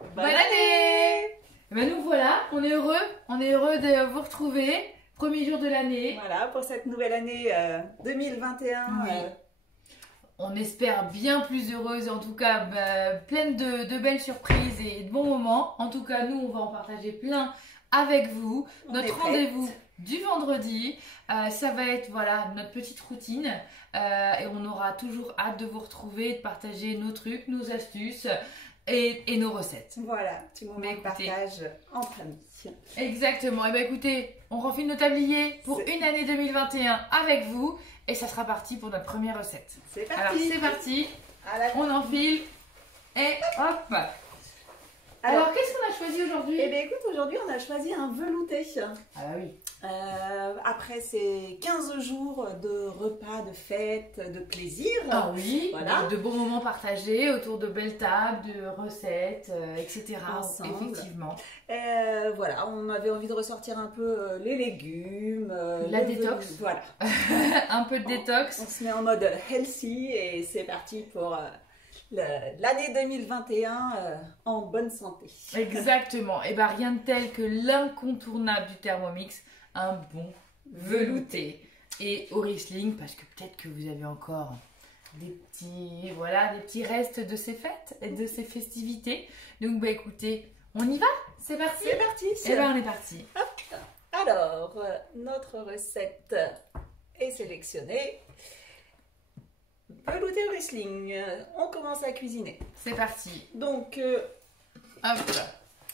Bonne année! Et ben nous voilà, on est heureux de vous retrouver. Premier jour de l'année. Voilà, pour cette nouvelle année 2021. Oui. On espère bien plus heureuse, en tout cas pleine de belles surprises et de bons moments. En tout cas, nous, on va en partager plein avec vous. Notre rendez-vous du vendredi, ça va être voilà, notre petite routine. Et on aura toujours hâte de vous retrouver, de partager nos trucs, nos astuces et nos recettes. Voilà, petit moment de partage entre amis. Exactement. Et bien écoutez, on refile nos tabliers pour une année 2021 avec vous. Et ça sera parti pour notre première recette. C'est parti. Alors c'est parti, on enfile et hop. Alors qu'est-ce qu'on a choisi aujourd'hui? Eh bien écoute, aujourd'hui on a choisi un velouté. Ah bah oui. Après ces 15 jours de repas, de fêtes, de plaisir. Ah oui, voilà. De bons moments partagés autour de belles tables, de recettes, etc. Ensemble. Effectivement. Voilà, on avait envie de ressortir un peu les légumes. La détox. Voilà. Un peu de détox. On se met en mode healthy et c'est parti pour l'année 2021 en bonne santé. Exactement. Et bien rien de tel que l'incontournable du Thermomix, un bon velouté. Et au Riesling, parce que peut-être que vous avez encore des petits restes de ces fêtes et de ces festivités. Donc bah écoutez, on y va? C'est parti? C'est parti. Et bien on est parti. Hop. Alors, notre recette est sélectionnée. Velouté au Riesling, on commence à cuisiner. C'est parti. Donc, hop.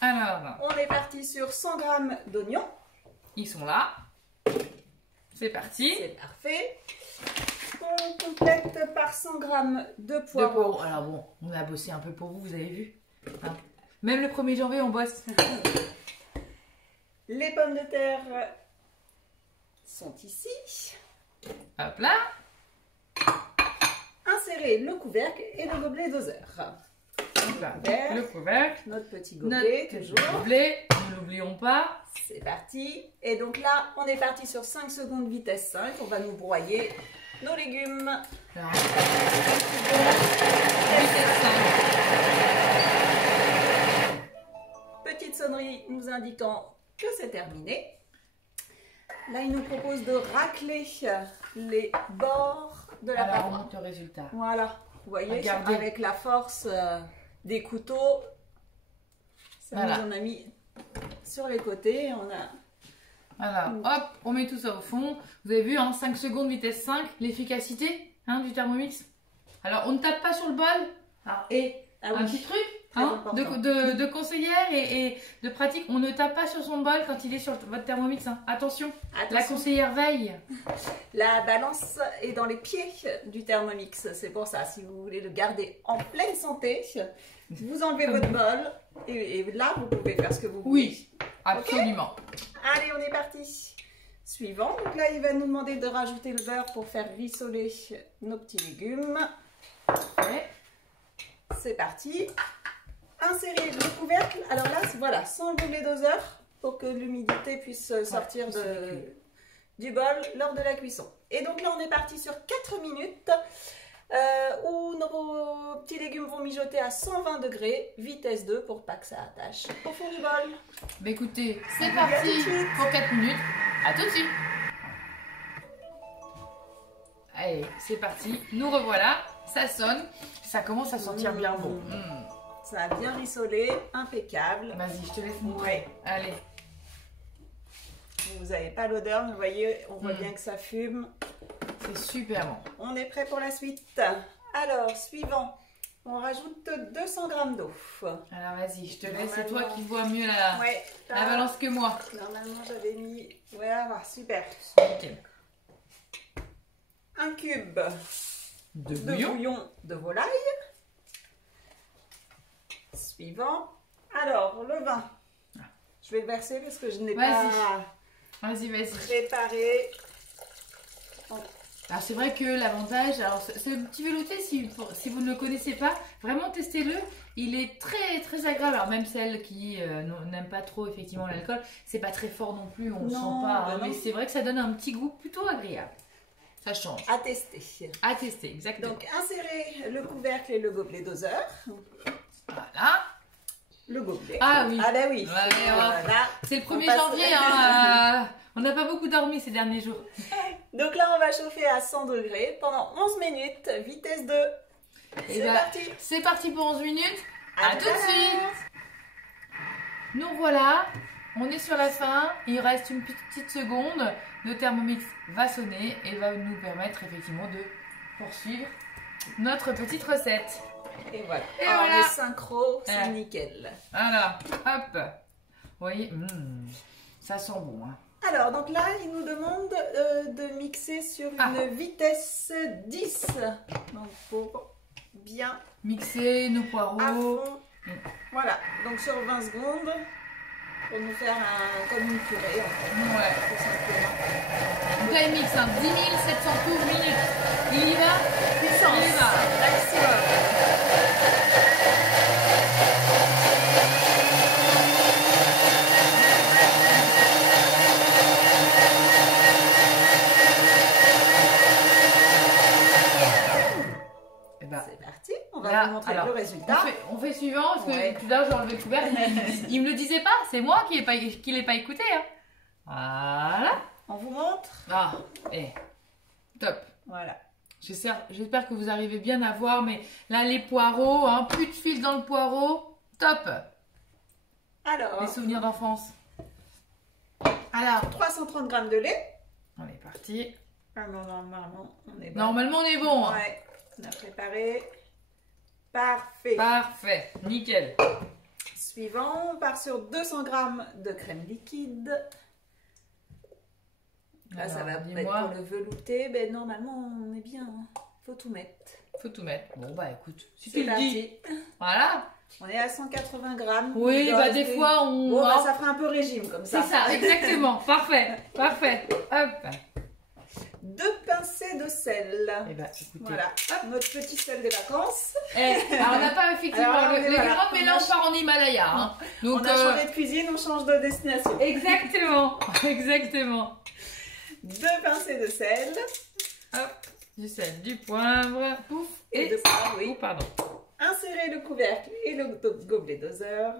Alors, on est parti sur 100 g d'oignons. Ils sont là. C'est parti. C'est parfait. On complète par 100 g de poireaux. Alors bon, on a bossé un peu pour vous, vous avez vu hein. Même le 1er janvier, on bosse. Les pommes de terre sont ici. Hop là. Insérer le couvercle et le gobelet doseur. Le couvercle. Notre petit gobelet, ne l'oublions pas. C'est parti. Et donc là, on est parti sur 5 secondes vitesse 5. On va nous broyer nos légumes. Alors, petite sonnerie nous indiquant que c'est terminé. Là, il nous propose de racler les bords de la pâte. on monte le résultat. Voilà, vous voyez, regardez. avec la force des couteaux, ça voilà. nous en a mis sur les côtés. Voilà, hop, on met tout ça au fond. Vous avez vu, hein, 5 secondes, vitesse 5, l'efficacité du Thermomix. Alors, on ne tape pas sur le bol. Alors, un petit truc de conseillère et de pratique, on ne tape pas sur son bol quand il est sur votre Thermomix. Hein. Attention, la conseillère veille. La balance est dans les pieds du Thermomix, c'est pour ça. Si vous voulez le garder en pleine santé, vous enlevez votre bol et là, vous pouvez faire ce que vous voulez. Oui, absolument. Okay. Allez, on est parti. Suivant, donc là, il va nous demander de rajouter le beurre pour faire rissoler nos petits légumes. Ouais. C'est parti. Insérer le couvercle. Alors là, voilà, sans le gobelet doseur pour que l'humidité puisse sortir du bol lors de la cuisson. Et donc là, on est parti sur 4 minutes où nos petits légumes vont mijoter à 120 degrés, vitesse 2 pour pas que ça attache au fond du bol. Bah écoutez, c'est parti pour 4 minutes. À tout de suite. Allez, c'est parti. Nous revoilà. Ça sonne. Ça commence à sentir bien bon. Ça a bien rissolé, impeccable. Vas-y, je te laisse montrer. Allez. Vous n'avez pas l'odeur, mais vous voyez, on voit bien que ça fume. C'est super bon. On est prêt pour la suite. Alors, suivant, on rajoute 200 g d'eau. Alors vas-y, je te laisse, c'est toi qui vois mieux la balance que moi. Normalement, j'avais mis... Voilà, super. Nickel. Un cube de bouillon de volaille. Suivant. Alors, le vin. Je vais le verser parce que je n'ai pas préparé. Alors c'est vrai que l'avantage, alors c'est le petit velouté, si vous ne le connaissez pas, vraiment testez-le. Il est très très agréable. Alors même celles qui n'aiment pas trop effectivement l'alcool, c'est pas très fort non plus, on ne sent pas. Mais c'est vrai que ça donne un petit goût plutôt agréable. Ça change. À tester. À tester, exactement. Donc insérez le couvercle et le gobelet doseur. Voilà. le gobelet. Ah oui. Ah bah oui. Ouais, Voilà. c'est le 1er passe- janvier, hein, on n'a pas beaucoup dormi ces derniers jours. Donc là, on va chauffer à 100 degrés pendant 11 minutes, vitesse 2. C'est parti. C'est parti pour 11 minutes. À tout de l'heure. suite. Nous voilà, on est sur la fin. Il reste une petite seconde. Le Thermomix va sonner et va nous permettre effectivement de poursuivre notre petite recette. Et voilà. Et Alors, voilà. les synchros, c'est Ouais. nickel. Voilà, hop. Vous voyez, ça sent bon. Hein. Alors, donc là, il nous demande de mixer sur une vitesse 10. Donc, pour bien Mixer nos à poireaux. fond. Voilà, donc sur 20 secondes, pour nous faire comme une purée, en fait, Ouais. tout simplement. Donc là, il mixe 10 700 tours minutes. Il y va. Puissance, Il y va. maximum. Et ben, C'est parti, on va là, vous montrer alors, le résultat. on fait suivant parce que Ouais. tout à l'heure j'ai enlevé le couvercle. Il me le disait pas, c'est moi qui l'ai pas écouté. Hein. Voilà. On vous montre. Ah, top. Voilà. J'espère que vous arrivez bien à voir, mais là les poireaux, hein, plus de fil dans le poireau, top. Alors, Les souvenirs d'enfance. Alors, 330 g de lait. on est parti. Ah non, normalement, on est bon. Normalement on est bon. Hein. Ouais, on a préparé. Parfait. Parfait, nickel. Suivant, on part sur 200 g de crème liquide. Là, ça va Alors, être dis-moi. pour le velouté. Ben, normalement, on est bien. Faut tout mettre. Faut tout mettre. Bon bah écoute, si C'est tu le dis. parti. Voilà. On est à 180 grammes. Oui, Il doit bah rester- des fois on. Bon, bah, ça fera un peu régime comme ça. C'est ça, exactement. Parfait, parfait. Hop. 2 pincées de sel. Et bah écoutez. Voilà, notre petit sel des vacances. Alors on n'a pas effectivement Alors, le voilà, grand mélange part en Himalaya. Hein. Donc On a changé de cuisine, on change de destination. exactement, exactement. 2 pincées de sel. Hop, du sel, du poivre, pouf, Et de poivre, oui. Oh, pardon. Insérez le couvercle et le gobelet doseur.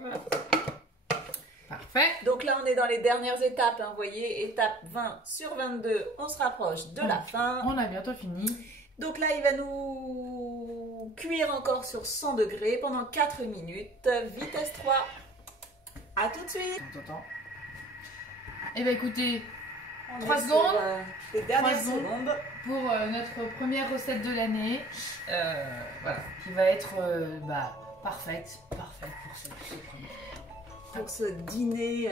Parfait. Donc là, on est dans les dernières étapes. Hein, vous voyez, étape 20 sur 22, on se rapproche de la fin. On a bientôt fini. Donc là, il va nous cuire encore sur 100 degrés pendant 4 minutes. Vitesse 3. À tout de suite. Attends. Et bah écoutez, On 3 est sur, secondes. les dernières 3 secondes. secondes. pour notre première recette de l'année, voilà, qui va être parfaite pour ce premier. Pour ce dîner,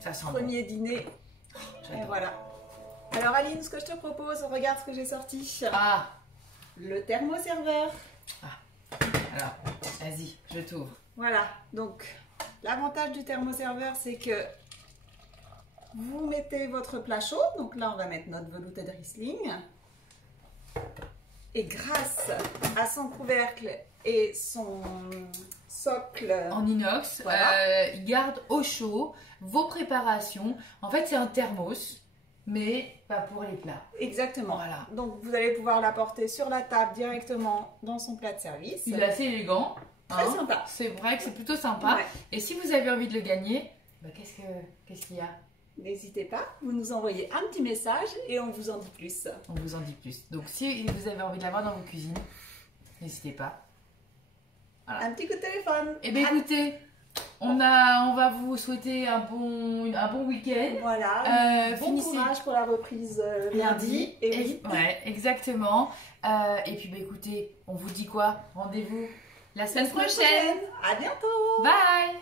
Ça sent premier dîner. bon. Et J'adore. voilà. Alors Aline, ce que je te propose, regarde ce que j'ai sorti. Ah, Le thermoserveur. alors, vas-y, je t'ouvre. Voilà, donc l'avantage du thermoserveur, c'est que vous mettez votre plat chaud. Donc là, on va mettre notre velouté de Riesling. Et grâce à son couvercle et son socle, En inox, Voilà. il garde au chaud vos préparations. En fait, c'est un thermos, mais pas pour les plats. exactement. Voilà. Donc vous allez pouvoir l'apporter sur la table directement dans son plat de service. Il est assez élégant. Très hein. sympa. C'est vrai que c'est plutôt sympa. Ouais. Et si vous avez envie de le gagner, qu'est-ce qu'il y a? N'hésitez pas, vous nous envoyez un petit message et on vous en dit plus. On vous en dit plus. Donc si vous avez envie de l'avoir dans vos cuisines, n'hésitez pas. Voilà. Un petit coup de téléphone. Eh bien écoutez, on va vous souhaiter un bon week-end. Voilà. Bon Finissez courage pour la reprise lundi. Et oui. Ouais, exactement. Et puis écoutez, on vous dit quoi? Rendez-vous la semaine prochaine. À bientôt. Bye.